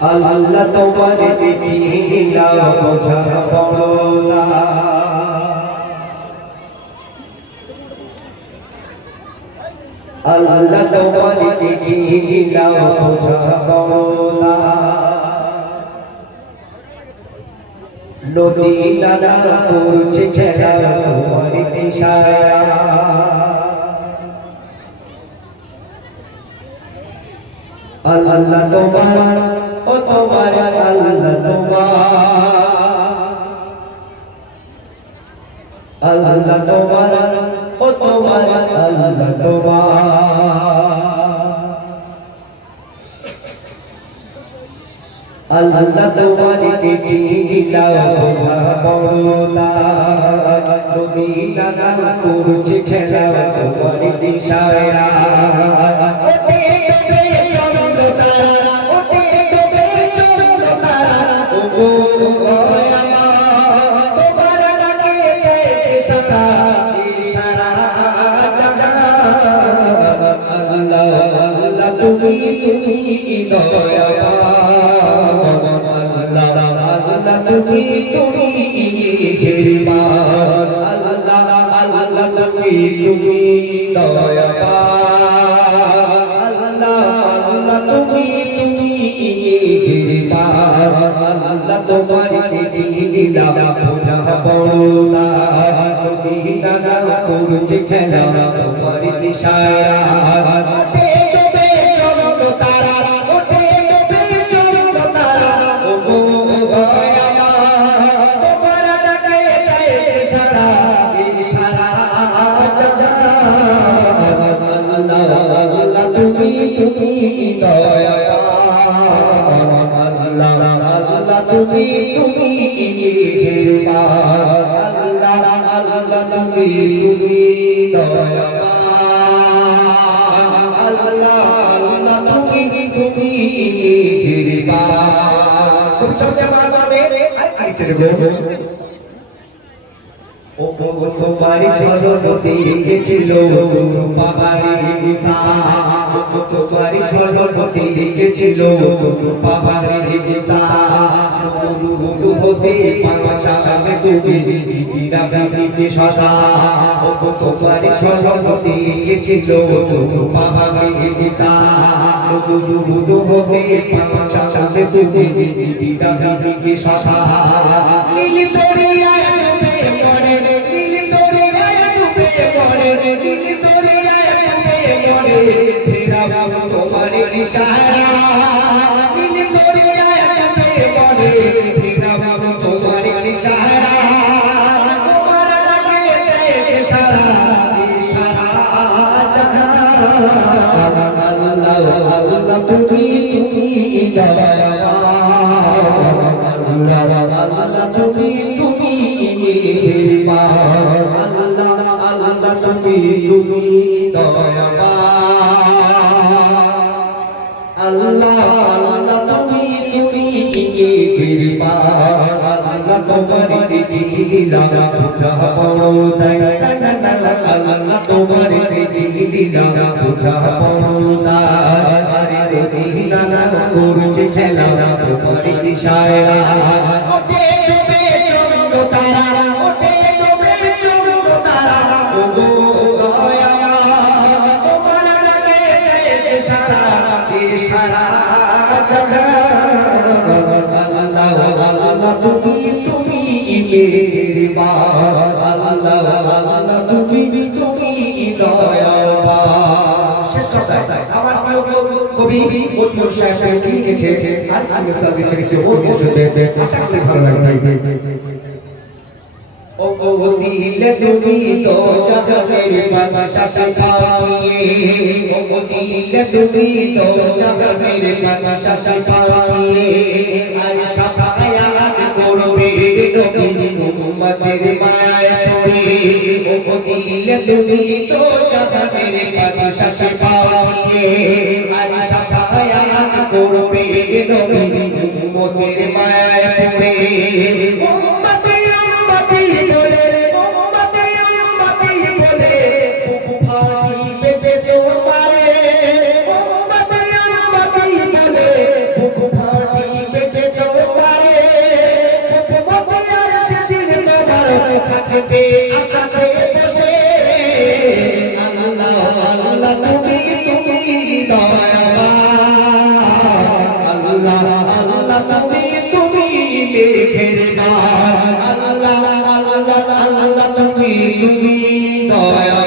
আল্লাহ তোমারে দেখিলা বোঝা বড় না, আল্লাহ তোমারে দেখিলা বোঝা বড় না। নদী নালা করছে খেলা তোমার ইশারা, আল্লাহ তোমার ও তোমার আল্লাহ তোমার, আল্লাহ তোমার ও তোমার আল্লাহ তোমার। আল্লাহ তোমারে দেখিলা বোঝা বড় না, নদী নালা করছে খেলা তোমার ইশারা। তুমি দয়াবান, আল্লাহ আল্লাহ তুমি মেহেরবান, আল্লাহ আল্লাহ তুমি দয়াবান, আল্লাহ আল্লাহ তুমি মেহেরবান। আল্লাহ তোমার দেখিলা বোঝা বড় না, নদী নালা করছে খেলা তোমার ইশারা। তুমি দয়াবান, আল্লাহ আল্লাহ তুমি মেহেরবান, আল্লাহ আল্লাহ তুমি দয়াবান, আল্লাহ আল্লাহ তুমি মেহেরবান। তুমি চলতে পারবে আরে চলে গো ও তোমার ঝলমতে গেছিল পাহাড়ি তাপ, তোমার ঝলমতে গেছিল পাহাড়ি তাপ, মরুভূমি হতে পাঁচামে তুমি রাখিতে সদা। ও তোমার ঝলমতে গেছিল পাহাড়ি তাপ, মরুভূমি হতে পাঁচামে তুমি রাখিতে সদা। নীল দরিয়ায় তোমার ইশারা, নীল দরিয়ায় ডুবে মরে ফিরাব তোমার ইশারা, তোমার লাগে ইশারা ইশারা জাহান। আল্লাহ আল্লাহ তুমি দয়াবান, আল্লাহ আল্লাহ তুমি মেহেরবান, আল্লাহ আল্লাহ তুমি দয়াবান, আল্লাহ আল্লাহ তুমি মেহেরবান। আল্লাহ তোমার দেখিলা বোঝা বড় না, আল্লাহ তোমার দেখিলা বোঝা বড় না, আরে দেখিলা না করছে খেলা তোমার ইশারা। ওঠে ডুবে চন্দ্র তারা, ওঠে ডুবে চন্দ্র তারা, ও গো দয়াবান, তোমার লাগে ইশারা ইশারা জাহান। আল্লাহ আল্লাহ তুমি মেহেরবান, আল্লাহ আল্লাহ তুমি দয়াবান। শেষ কথায় আমার কবি মতিউর সাহেব লিখেছে, আর আমি সাথে চরিত্র ওকে শুনতে আশা করি ভালো লাগবে। ও গো দিলে তুমি তো জাহানের বাদশাহ পাইয়ে, ও গো দিলে তুমি তো জাহানের বাদশাহ পাইয়ে, আর শাফায়াত করবে নবী উম্মতের মায়া পড়ে। ও গো দিলে তুমি তো জাহানের বাদশাহ পাইয়ে, আর শাফায়াত করবে নবী উম্মতের মায়া পড়ে। তুমি দয়া